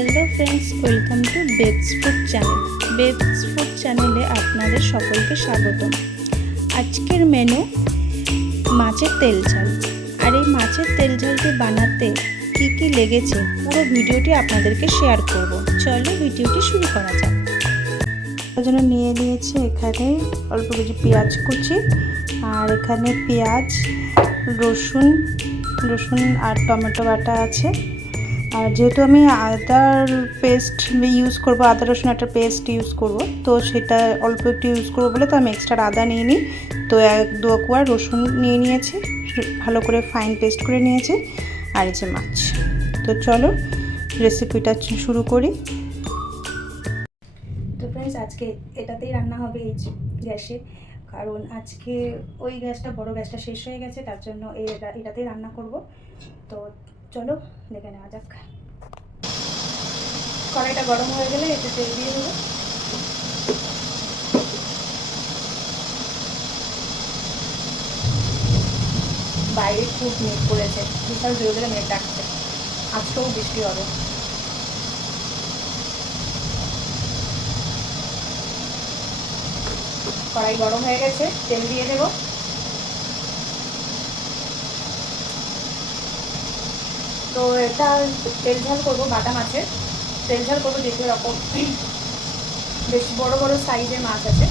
Hello friends, welcome to babes food channel. Babes food চ্যানেলে আপনাদের সকলকে স্বাগতম। আজকের মেনু মাছের তেল ঝাল। আর এই মাছের তেল ঝালটি বানাতে কি কি লেগেছে পুরো ভিডিওটি আপনাদেরকে শেয়ার করব। চলো ভিডিওটি শুরু করা যাক। তার জন্য নিয়ে নিয়েছি এখানে অল্প কিছু পেঁয়াজ কুচি, আর এখানে পেঁয়াজ, রসুন আর টমেটো বাটা আছে। আর যেহেতু আমি আদার পেস্ট ইউজ করব, আদা রসুন একটা পেস্ট ইউজ করব, তো সেটা অল্প একটু ইউজ করবো বলে তো আমি এক্সট্রা আদা নিয়ে নিই। তো 1-2 কোয়া রসুন নিয়ে নিয়েছি, ভালো করে ফাইন পেস্ট করে নিয়েছি। আর এই যে মাছ। তো চলো রেসিপিটা শুরু করি। তো ফ্রেন্ডস, আজকে এটাতেই রান্না হবে, এই গ্যাসে। কারণ আজকে ওই গ্যাসটা, বড় গ্যাসটা শেষ হয়ে গেছে, তার জন্য এটাতেই রান্না করব। তো চলো দেখে নেওয়া যাক। কড়াইটা গরম হয়ে গেলে এতে তেল দিয়ে দেবো। বাইরে খুব মেঘ পড়েছে, বিশাল জোরে জোরে মেঘ ডাকছে, আজকেও বৃষ্টি হবে। কড়াই গরম হয়ে গেছে, তেল দিয়ে দেবো। তো এটা তেল ঝাল করবো, বাটা মাছের তেল ঝাল করবো। দ্বিতীয় রকম বেশ বড় বড় সাইজের মাছ আছে,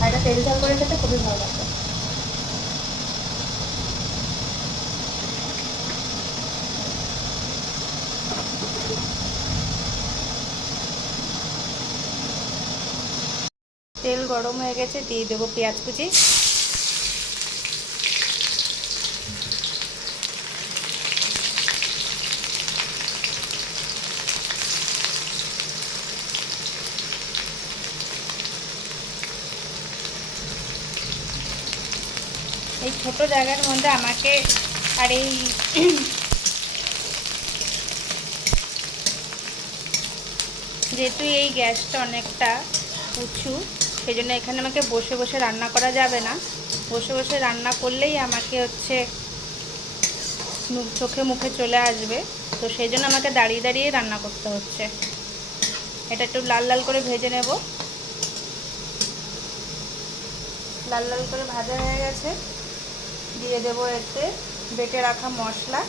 আর এটা তেল ঝাল করে খেতে খুবই ভালো লাগবে। তেল গরম হয়ে গেছে, দিয়ে দেবো পেঁয়াজ কুচি। এই ছোট জায়গার মধ্যে আমাকে আর এই যেহেতু এই গ্যাসটা অনেকটা উঁচু, সেই জন্য এখানে আমাকে বসে বসে রান্না করা যাবে না। বসে বসে রান্না করলেই আমাকে চোখে মুখে চলে আসবে, তো সেই জন্য আমাকে দাঁড়িয়ে দাঁড়িয়ে রান্না করতে হচ্ছে। এটা একটু লাল লাল করে ভেজে নেব। লাল লাল করে ভাজা হয়ে গেছে, দিয়ে দেবো এতে বেটে রাখা মশলা।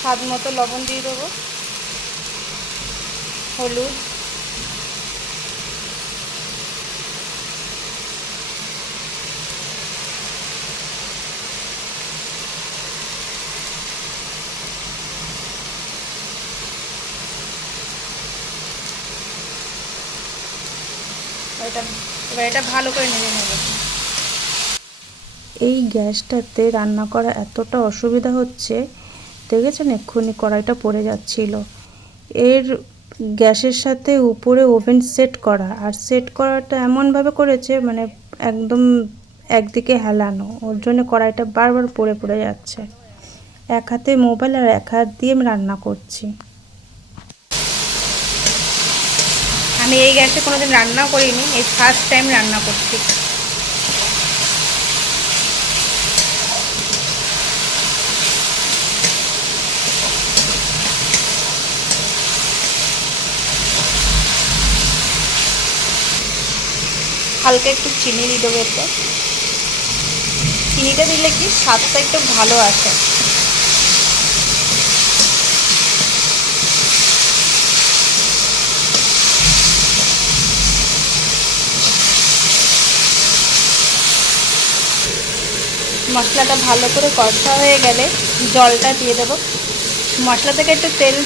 স্বাদ মতো লবণ দিয়ে দেবো, হলুদ, এবার এটা ভালো করে নেড়ে নেব। এই গ্যাসটাতে রান্না করা এতটা অসুবিধা হচ্ছে, দেখেছেন এক্ষুনি কড়াইটা পড়ে যাচ্ছিল। এর গ্যাসের সাথে উপরে ওভেন সেট করা, আর সেট করাটা এমনভাবে করেছে মানে একদম একদিকে হেলানো, ওর জন্য কড়াইটা বারবার পড়ে পড়ে যাচ্ছে। এক হাতে মোবাইল আর এক হাত দিয়ে আমি রান্না করছি। আমি এই গ্যাসে কোনোদিন রান্না করিনি, এই ফার্স্ট টাইম রান্না করছি। হালকা একটু চিনি দিয়ে দেবো এতে। চিনিটা দিলে কি স্বাদটা একটু ভালো আসে। মশলাটা ভালো করে কষা হয়ে গেলে জলটা দিয়ে দেবো। মশলা থেকে একটু তেল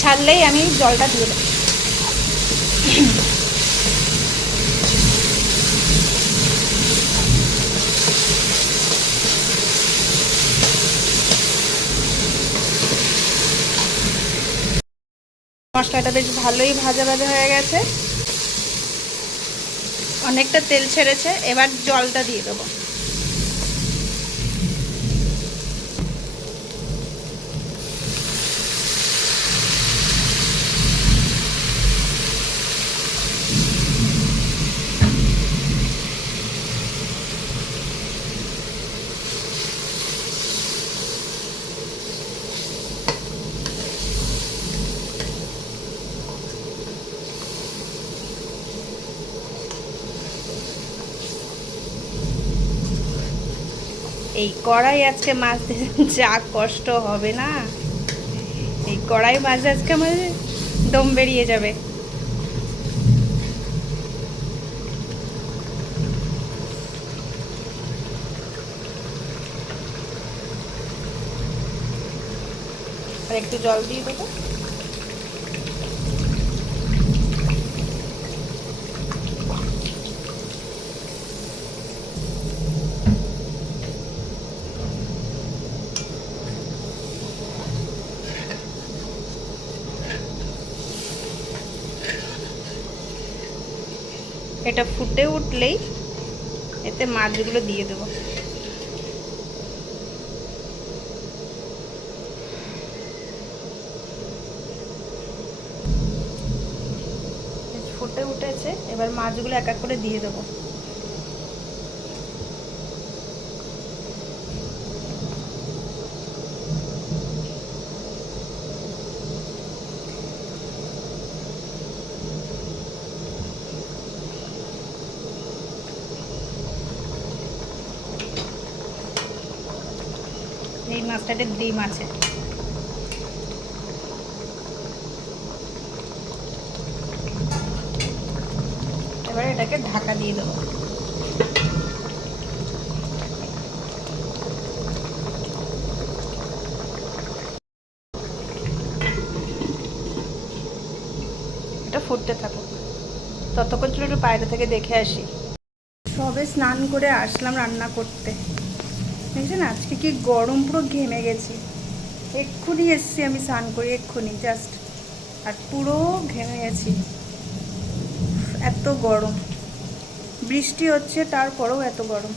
ছাড়লেই আমি জলটা দিয়ে দেবো। মশলাটা বেশ ভালোই ভাজা ভাজা হয়ে গেছে, অনেকটা তেল ছেড়েছে। এবার জলটা দিয়ে দেবো। এই কড়াই আজকে মাছ যা কষ্ট হবে না, এই কড়াই মাছ আজকে আমার দম বেরিয়ে যাবে। আর একটু জল দিয়ে দেবো। এটা ফুটে উঠলেই এতে মাছগুলো দিয়ে দেবো। ফুটে উঠেছে, এবার মাছগুলো এক এক করে দিয়ে দেবো। এই মাছটাতে ডিম আছে। এবারে এটাকে ঢাকা দিয়ে দেবো। এটা ফুটতে থাকুক, ততক্ষণ ছিল একটু বাইরে থেকে দেখে আসি। সবে স্নান করে আসলাম রান্না করতে। দেখছেন আজকে কি গরম, পুরো ঘেমে গেছি। এক্ষুনি এসছি আমি স্নান করি, এক্ষুনি জাস্ট, আর পুরো ঘেমে গেছি। এত গরম, বৃষ্টি হচ্ছে তারপরেও এত গরম।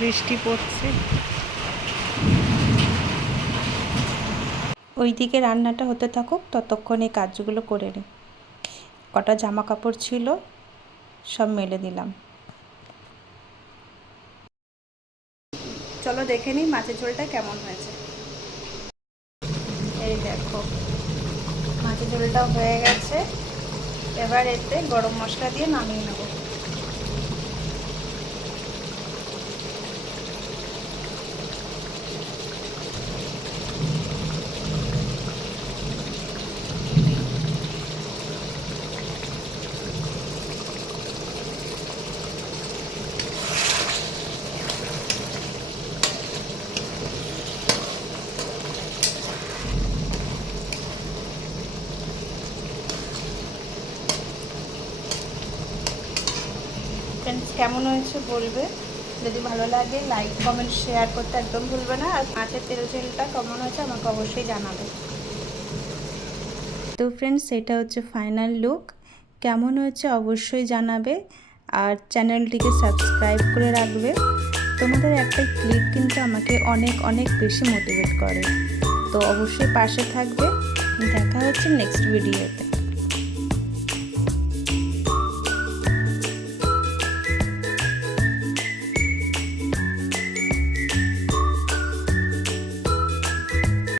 বৃষ্টি পড়ছে। ওইদিকে রান্নাটা হতে থাকুক, ততক্ষণ এই কাজগুলো করে নিই। কটা জামা কাপড় ছিল সব মেলে দিলাম। চলো দেখে নিই মাছের ঝোলটা কেমন হয়েছে। এই দেখো মাছের ঝোলটা হয়ে গেছে। এবার এতে গরম মশলা দিয়ে নামিয়ে নেব। ফ্রেন্ডস কেমন হয়েছে বলবে, যদি ভালো লাগে লাইক কমেন্ট শেয়ার করতে একদম ভুলবে না। আর মাছের তেল ঝোলটা কেমন হয়েছে আমাকে অবশ্যই জানাবে। তো ফ্রেন্ডস এটা হচ্ছে ফাইনাল লুক, কেমন হয়েছে অবশ্যই জানাবে। আর চ্যানেলটিকে সাবস্ক্রাইব করে রাখবে। তোমাদের একটা ক্লিক কিন্তু আমাকে অনেক অনেক বেশি মোটিভেট করে। তো অবশ্যই পাশে থাকবে। দেখা হচ্ছে নেক্সট ভিডিওতে।